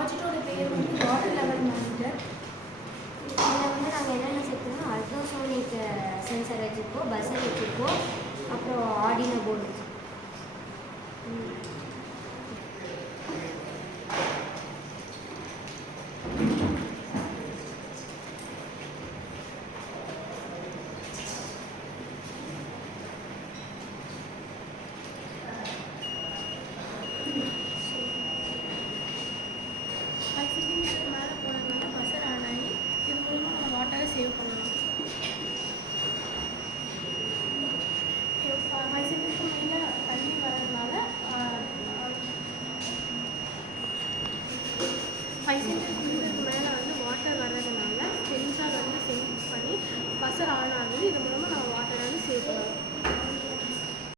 ப்ராஜெக்டோட பேர் வந்து water level monitor. இதில் வந்து நாங்கள் என்னென்ன செட் பண்ணோம், அல்ட்ராசோனிக் சென்சர் வச்சுருக்கோம், பஸ்ஸர் வச்சுருக்கோம், அப்புறம் ஆர்டினோ போர்டு வச்சுருக்கோம். மேலே போனதுனால பஸ்ஸர் ஆன் ஆகி இது மூலமாக நம்ம வாட்டரை சேவ் பண்ணலாம். 5 சென்டிமீட்டர் மேலே தண்ணி வரதுனால 5 சென்டிமீட்டருக்கு மேலே வந்து வாட்டர் வர்றதுனால சென்சார் வந்து சென்ஸ் பண்ணி பஸ்ஸர் ஆன் ஆகுது. இது மூலமாக நம்ம